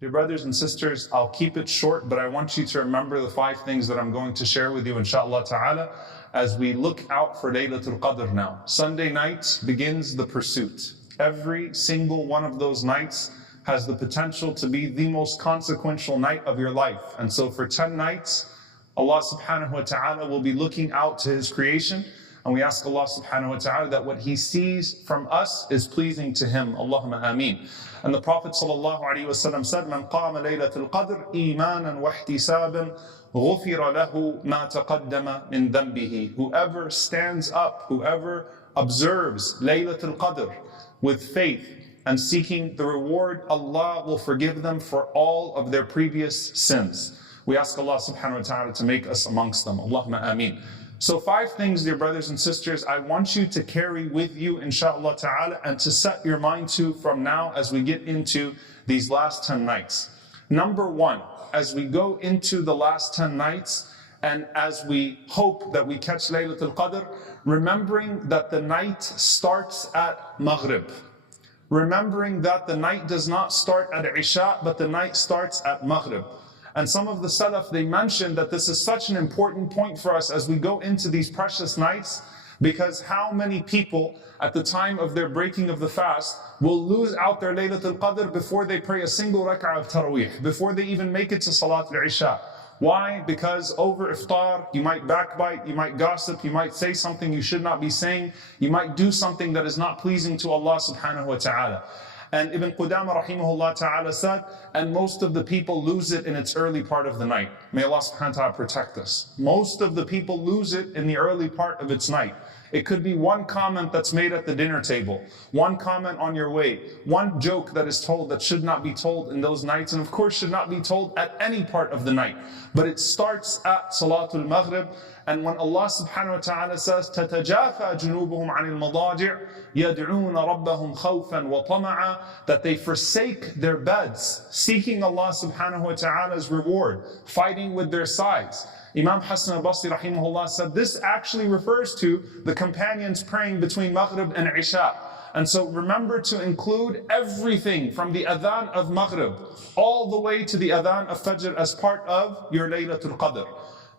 Dear brothers and sisters, I'll keep it short, but I want you to remember the 5 things that I'm going to share with you, inshallah ta'ala, as we look out for Laylatul Qadr now. Sunday night begins the pursuit. Every single one of those nights has the potential to be the most consequential night of your life. And so for 10 nights, Allah subhanahu wa ta'ala will be looking out to His creation. And we ask Allah subhanahu wa ta'ala that what He sees from us is pleasing to Him. Allahumma ameen. And the Prophet sallallahu alaihi wasallam said, "Man qama Laylatul Qadr imanan wa ihtisaban, ghufira lahu ma taqaddama min dhanbihi." Whoever stands up, whoever observes Laylatul Qadr with faith and seeking the reward, Allah will forgive them for all of their previous sins. We ask Allah subhanahu wa ta'ala to make us amongst them. Allahumma ameen. So 5 things, dear brothers and sisters, I want you to carry with you, inshallah ta'ala, and to set your mind to from now as we get into these last 10 nights. Number 1, as we go into the last 10 nights, and as we hope that we catch Laylatul Qadr, remembering that the night starts at Maghrib. Remembering that the night does not start at Isha, but the night starts at Maghrib. And some of the Salaf, they mentioned that this is such an important point for us as we go into these precious nights, because how many people at the time of their breaking of the fast will lose out their Laylatul Qadr before they pray a single rak'ah of Taraweeh, before they even make it to Salatul Isha. Why? Because over iftar, you might backbite, you might gossip, you might say something you should not be saying, you might do something that is not pleasing to Allah subhanahu wa ta'ala. And Ibn Qudama rahimahullah ta'ala said, and most of the people lose it in its early part of the night. May Allah subhanahu wa ta'ala protect us. Most of the people lose it in the early part of its night. It could be one comment that's made at the dinner table, one comment on your way, one joke that is told that should not be told in those nights, and of course should not be told at any part of the night. But it starts at Salatul Maghrib, and when Allah subhanahu wa ta'ala says, تَتَجَافَى جُنُوبُهُمْ عَنِ الْمَضَاجِعِ يَدْعُونَ رَبَّهُمْ خَوْفًا وَطَمَعًا, that they forsake their beds, seeking Allah subhanahu wa ta'ala's reward, fighting with their sides. Imam Hassan al-Basri rahimahullah said this actually refers to the companions praying between Maghrib and Isha. And so remember to include everything from the adhan of Maghrib all the way to the adhan of Fajr as part of your Laylatul Qadr.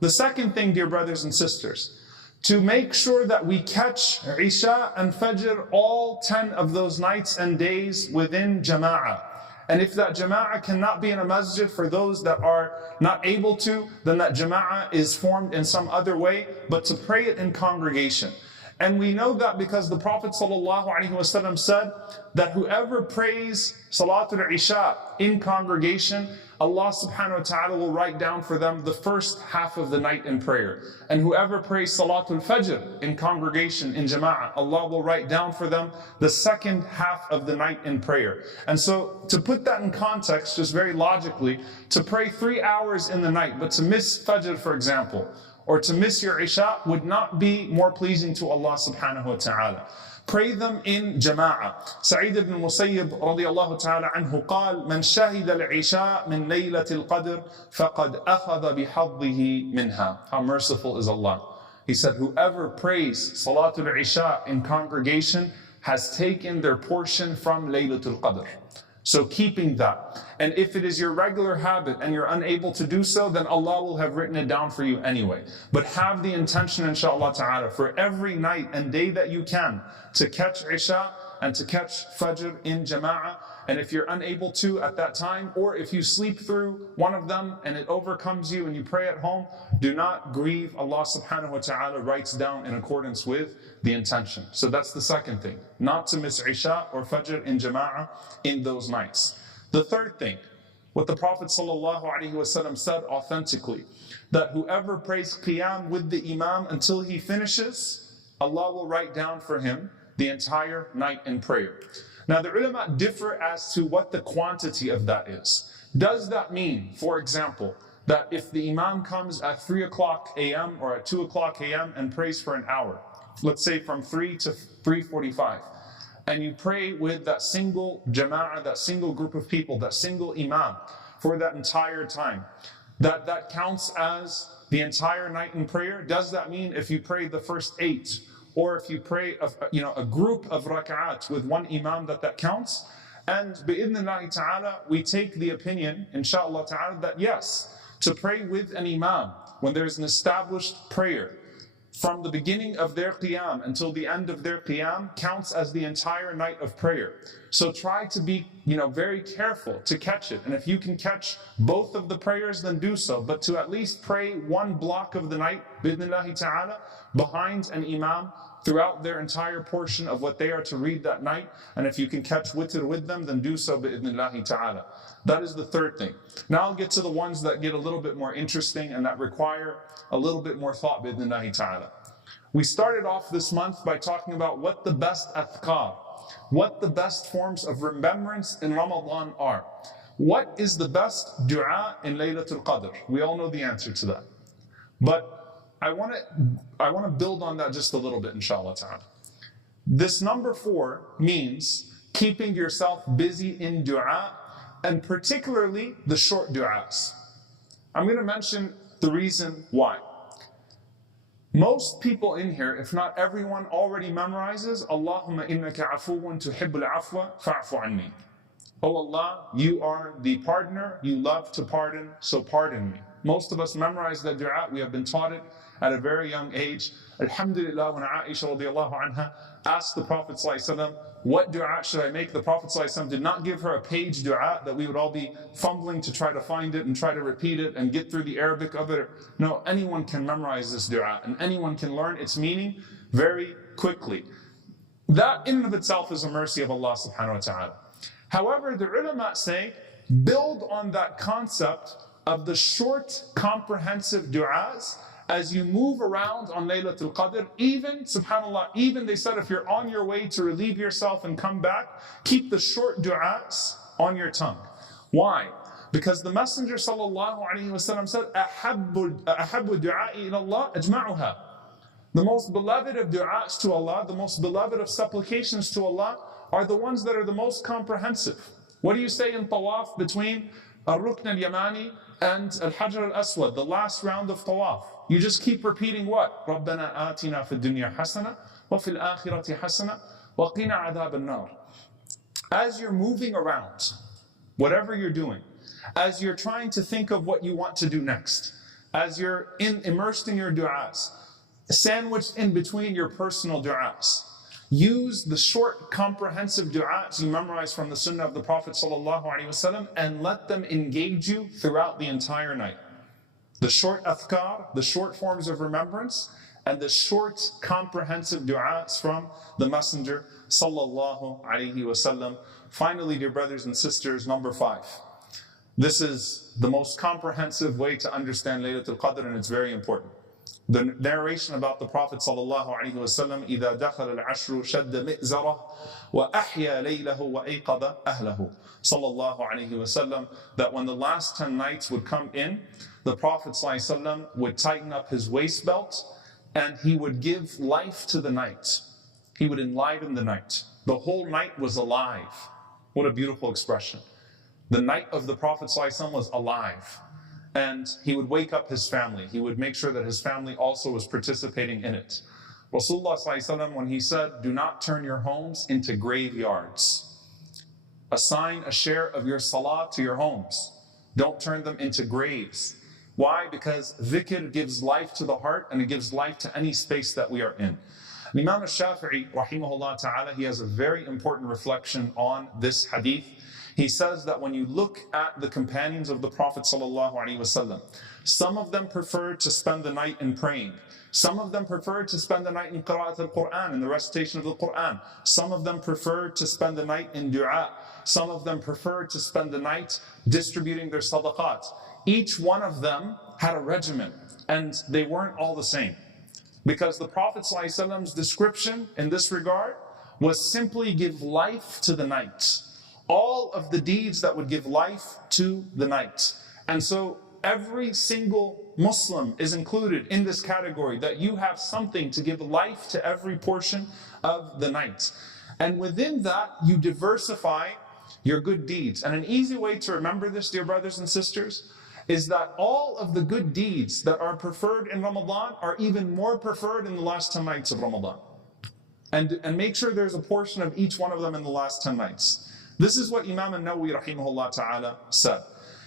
The second thing, dear brothers and sisters, to make sure that we catch Isha and Fajr all 10 of those nights and days within Jama'ah. And if that Jama'ah cannot be in a masjid for those that are not able to, then that Jama'ah is formed in some other way, but to pray it in congregation. And we know that because the Prophet ﷺ said that whoever prays Salatul Isha in congregation, Allah subhanahu wa ta'ala will write down for them the first half of the night in prayer. And whoever prays Salatul Fajr in congregation, in Jama'ah, Allah will write down for them the second half of the night in prayer. And so to put that in context, just very logically, to pray 3 hours in the night, but to miss Fajr, for example, or to miss your Isha would not be more pleasing to Allah subhanahu wa ta'ala. Pray them in Jama'ah. Sa'id ibn Musayyib radiyallahu ta'ala anhu قال من شهد العشاء من ليلة القدر فقد أخذ بحظه منها. How merciful is Allah. He said, whoever prays Salatul Isha in congregation has taken their portion from Laylatul Qadr. So keeping that. And if it is your regular habit and you're unable to do so, then Allah will have written it down for you anyway. But have the intention, inshallah ta'ala, for every night and day that you can, to catch Isha and to catch Fajr in Jama'ah. And if you're unable to at that time, or if you sleep through one of them and it overcomes you and you pray at home, do not grieve. Allah subhanahu wa ta'ala writes down in accordance with the intention. So that's the second thing, not to miss Isha or Fajr in Jama'ah in those nights. The third thing, what the Prophet ﷺ said authentically, that whoever prays Qiyam with the Imam until he finishes, Allah will write down for him the entire night in prayer. Now the ulama differ as to what the quantity of that is. Does that mean, for example, that if the Imam comes at 3 o'clock a.m. or at 2 o'clock a.m. and prays for an hour, let's say from 3 to 3:45, and you pray with that single Jama'ah, that single group of people, that single Imam for that entire time, that counts as the entire night in prayer? Does that mean if you pray the first 8, or if you pray a group of rak'at with one Imam, that counts? And bi'idhnillahi ta'ala, we take the opinion, inshallah ta'ala, that yes, to pray with an imam when there's an established prayer from the beginning of their qiyam until the end of their qiyam counts as the entire night of prayer. So try to be, very careful to catch it. And if you can catch both of the prayers, then do so. But to at least pray one block of the night, bi'idhnillahi ta'ala, behind an imam throughout their entire portion of what they are to read that night. And if you can catch witr with them, then do so bi'idhnillahi ta'ala. That is the third thing. Now I'll get to the ones that get a little bit more interesting and that require a little bit more thought bi'idhnillahi ta'ala. We started off this month by talking about what the best adhkar, what the best forms of remembrance in Ramadan are. What is the best dua in Laylatul Qadr? We all know the answer to that. But I want to build on that just a little bit, inshallah ta'ala. This number 4 means keeping yourself busy in dua, and particularly the short du'as. I'm going to mention the reason why. Most people in here, if not everyone, already memorizes Allahumma innaka afuwun tuhibbul afwa fa'fu anni. Oh Allah, you are the pardoner, you love to pardon, so pardon me. Most of us memorize that dua. We have been taught it at a very young age. Alhamdulillah, when Aisha radiallahu anha asked the Prophet ﷺ, what dua should I make? The Prophet ﷺ did not give her a page dua that we would all be fumbling to try to find it and try to repeat it and get through the Arabic of it. No, anyone can memorize this dua and anyone can learn its meaning very quickly. That in and of itself is a mercy of Allah subhanahu wa ta'ala. However, the ulama say, build on that concept of the short, comprehensive du'as as you move around on Laylatul Qadr. Even, subhanAllah, even they said if you're on your way to relieve yourself and come back, keep the short du'as on your tongue. Why? Because the Messenger sallallahu alaihi wasallam said, أَحَبُّ الدُّعَاءِ إِلَى اللَّهِ أَجْمَعُهَا. The most beloved of du'as to Allah, the most beloved of supplications to Allah, are the ones that are the most comprehensive. What do you say in tawaf between Al-Rukn al-Yamani and Al-Hajar al-Aswad, the last round of tawaf? You just keep repeating what? رَبَّنَا آتِنَا فِي الدُّنْيَا حَسَنَةً وَفِي الْآخِرَةِ حَسَنَةً وَقِنَا عَذَابَ النَّارِ. As you're moving around, whatever you're doing, as you're trying to think of what you want to do next, as you're immersed in your du'as, sandwiched in between your personal du'as, use the short, comprehensive du'as you memorize from the sunnah of the Prophet ﷺ and let them engage you throughout the entire night. The short adhkar, the short forms of remembrance, and the short, comprehensive du'as from the Messenger ﷺ. Finally, dear brothers and sisters, number 5. This is the most comprehensive way to understand Laylatul Qadr, and it's very important. The narration about the Prophet ﷺ, إِذَا دَخَلَ الْعَشْرُ شَدَّ مِئْزَرَهُ وَأَحْيَا لَيْلَهُ وَأَيْقَظَ أَهْلَهُ sallallahu alaihi wasallam, that when the last 10 nights would come in, the Prophet ﷺ would tighten up his waist belt and he would give life to the night. He would enliven the night. The whole night was alive. What a beautiful expression. The night of the Prophet ﷺ was alive. And he would wake up his family. He would make sure that his family also was participating in it. Rasulullah ﷺ, when he said, do not turn your homes into graveyards. Assign a share of your salah to your homes. Don't turn them into graves. Why? Because dhikr gives life to the heart and it gives life to any space that we are in. Imam al-Shafi'i, rahimahullah ta'ala, he has a very important reflection on this hadith. He says that when you look at the companions of the Prophet ﷺ, some of them preferred to spend the night in praying. Some of them preferred to spend the night in qira'at al-Quran, in the recitation of the Quran. Some of them preferred to spend the night in dua. Some of them preferred to spend the night distributing their sadaqat. Each one of them had a regimen, and they weren't all the same. Because the Prophet ﷺ's description in this regard was simply give life to the night. All of the deeds that would give life to the night. And so every single Muslim is included in this category, that you have something to give life to every portion of the night. And within that, you diversify your good deeds. And an easy way to remember this, dear brothers and sisters, is that all of the good deeds that are preferred in Ramadan are even more preferred in the last 10 nights of Ramadan. And make sure there's a portion of each one of them in the last 10 nights. This is what Imam al-Nawawi rahimahullah ta'ala said.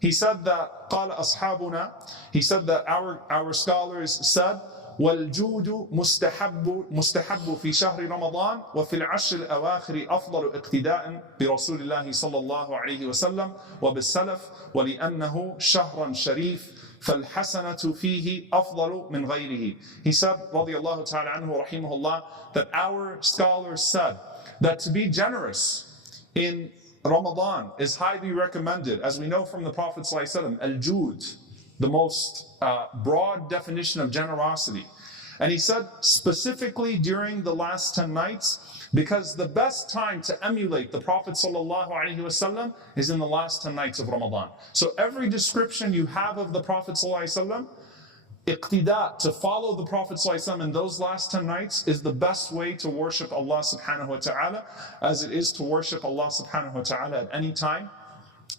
He said that قال أصحابنا, he said that our scholars said والجود مستحب في شهر رمضان وفي العشر الأواخر أفضل اقتداء برسول الله صلى الله عليه وسلم وبالسلف ولأنه شهر شريف فالحسنة فيه أفضل من غيره. He said رضي الله تعالى عنه رحمه الله that our scholars said that to be generous in Ramadan is highly recommended, as we know from the Prophet ﷺ, al-Jud, the most broad definition of generosity. And he said specifically during the last 10 nights, because the best time to emulate the Prophet ﷺ is in the last 10 nights of Ramadan. So every description you have of the Prophet ﷺ, iqtida, to follow the Prophet ﷺ in those last 10 nights is the best way to worship Allah subhanahu wa ta'ala, as it is to worship Allah subhanahu wa ta'ala at any time.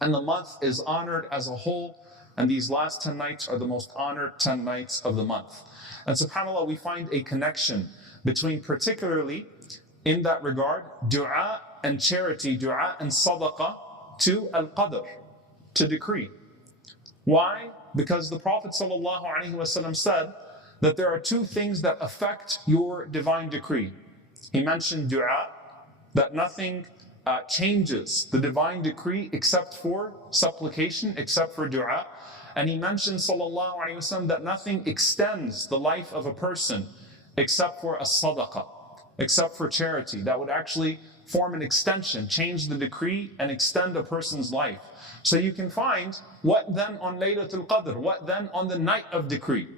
And the month is honored as a whole, and these last 10 nights are the most honored 10 nights of the month. And subhanAllah, we find a connection between, particularly in that regard, dua and charity, dua and sadaqah, to al-qadr, to decree. Why? Because the Prophet ﷺ said that there are two things that affect your divine decree. He mentioned dua, that nothing changes the divine decree except for supplication, except for dua. And he mentioned ﷺ that nothing extends the life of a person except for a sadaqah, except for charity. That would actually form an extension, change the decree and extend a person's life. So you can find, what then on Laylatul Qadr, what then on the night of decree,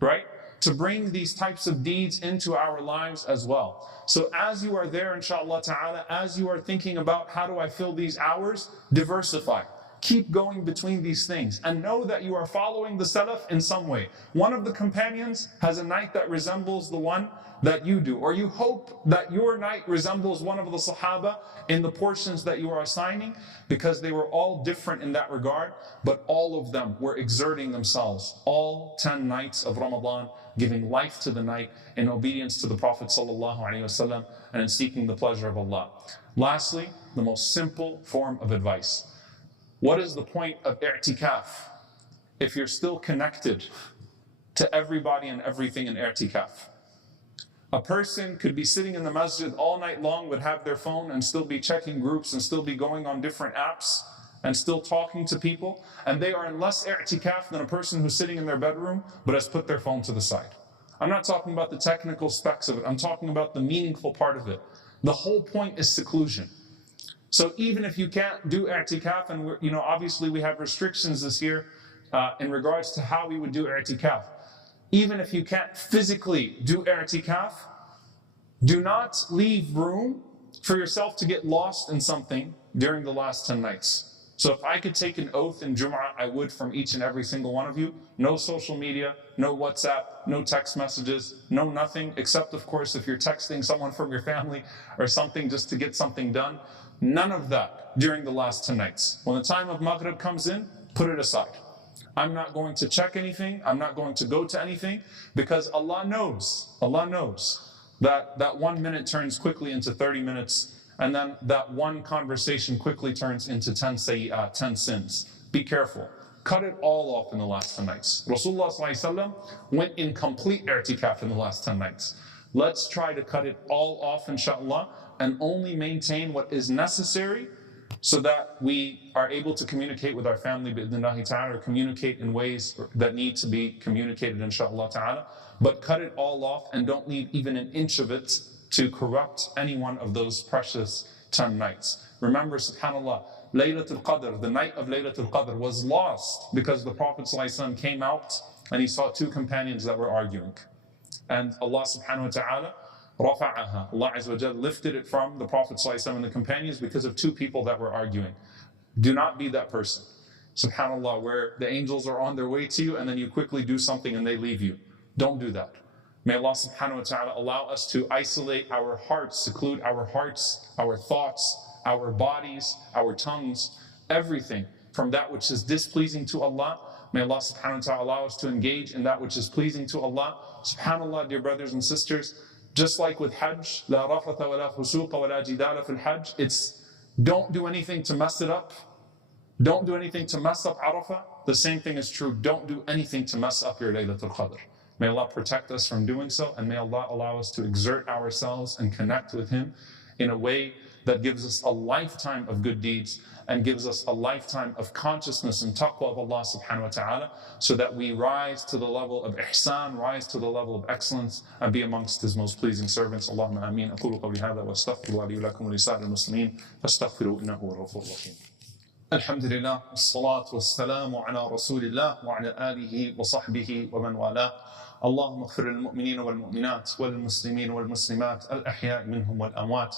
right? To bring these types of deeds into our lives as well. So as you are there, inshallah ta'ala, as you are thinking about how do I fill these hours, diversify. Keep going between these things and know that you are following the Salaf in some way. One of the companions has a night that resembles the one that you do, or you hope that your night resembles one of the Sahaba in the portions that you are assigning, because they were all different in that regard, but all of them were exerting themselves all 10 nights of Ramadan, giving life to the night in obedience to the Prophet ﷺ and in seeking the pleasure of Allah. Lastly, the most simple form of advice. What is the point of i'tikaf if you're still connected to everybody and everything in i'tikaf? A person could be sitting in the masjid all night long, would have their phone and still be checking groups and still be going on different apps and still talking to people, and they are in less i'tikaf than a person who's sitting in their bedroom but has put their phone to the side. I'm not talking about the technical specs of it, I'm talking about the meaningful part of it. The whole point is seclusion. So even if you can't do i'tikaf, and obviously we have restrictions this year in regards to how we would do i'tikaf. Even if you can't physically do i'tikaf, do not leave room for yourself to get lost in something during the last 10 nights. So if I could take an oath in Jummah, I would, from each and every single one of you. No social media, no WhatsApp, no text messages, no nothing, except of course if you're texting someone from your family or something just to get something done. None of that during the last 10 nights. When the time of Maghrib comes in, put it aside. I'm not going to check anything. I'm not going to go to anything, because Allah knows that 1 minute turns quickly into 30 minutes, and then that one conversation quickly turns into 10 sayyat, 10 sins. Be careful. Cut it all off in the last 10 nights. Rasulullah ﷺ went in complete i'tikaf in the last 10 nights. Let's try to cut it all off, inshaAllah, and only maintain what is necessary, so that we are able to communicate with our family, bi'idhnillahi ta'ala, or communicate in ways that need to be communicated, inshaAllah ta'ala. But cut it all off and don't leave even an inch of it to corrupt any one of those precious 10 nights. Remember, subhanAllah, Laylatul Qadr, the night of Laylatul Qadr, was lost because the Prophet ﷺ came out and he saw two companions that were arguing. And Allah subhanahu wa ta'ala rafa'aha, Allah Azza wa Jal lifted it from the Prophet ﷺ and the companions because of two people that were arguing. Do not be that person, subhanAllah, where the angels are on their way to you and then you quickly do something and they leave you. Don't do that. May Allah subhanahu wa ta'ala allow us to isolate our hearts, seclude our hearts, our thoughts, our bodies, our tongues, everything from that which is displeasing to Allah. May Allah subhanahu wa ta'ala allow us to engage in that which is pleasing to Allah. SubhanAllah, dear brothers and sisters, just like with Hajj, la rafatha wa la fusuqa wa la jidala fil Hajj, it's Don't do anything to mess it up. Don't do anything to mess up Arafah. The same thing is true. Don't do anything to mess up your Laylatul Qadr. May Allah protect us from doing so, and may Allah allow us to exert ourselves and connect with Him in a way that gives us a lifetime of good deeds and gives us a lifetime of consciousness and taqwa of Allah subhanahu wa ta'ala, so that we rise to the level of ihsan, rise to the level of excellence, and be amongst His most pleasing servants. Allahumma ameen. أقول قولي هذا وأستغفر الله لي ولكم ولسائر المسلمين فاستغفروه إنه هو الغفور الرحيم. الحمد لله والصلاة والسلام على رسول الله وعلى آله وصحبه ومن والاه. اللهم اغفر للمؤمنين والمؤمنات والمسلمين والمسلمات الأحياء منهم والأموات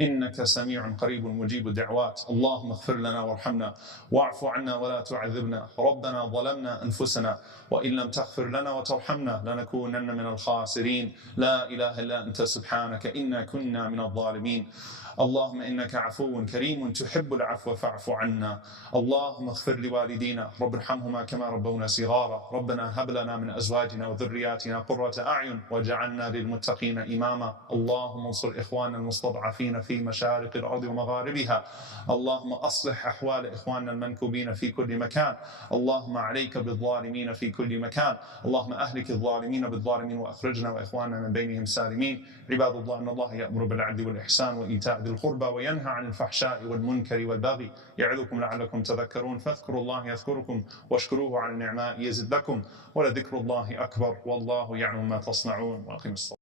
إنك سميع قريب مجيب الدعوات. اللهم اغفر لنا وارحمنا واعف عنا ولا تعذبنا. ربنا ظلمنا أنفسنا وإن لم تغفر لنا وترحمنا لنكونن من الخاسرين. لا إله إلا أنت سبحانك إنا كنا من الظالمين. اللهم إنك عفو كريم تحب العفو فاعف عنا. اللهم اغفر لوالدينا رب ارحمهما كما ربونا صغارا. ربنا هب لنا من أزواجنا وذرياتنا قرة أعين واجعلنا للمتقين إماما. اللهم انصر إخواننا المستضعفين في مشارق الأرض ومغاربها. اللهم أصلح أحوال إخواننا المنكوبين في كل مكان. اللهم عليك بالظالمين في كل مكان. اللهم أهلك الظالمين بالظالمين وأخرجنا وإخواننا من بينهم سالمين. عباد الله، إن الله يأمر بالعدل والإحسان وإيتاء ذي القربى وينهى عن الفحشاء والمنكر والبغي يعظكم لعلكم تذكرون. فاذكروا الله يذكركم واشكروه على النعماء يزد لكم ولذكر الله أكبر والله يعلم ما تصنعون. وأقم الصلاة.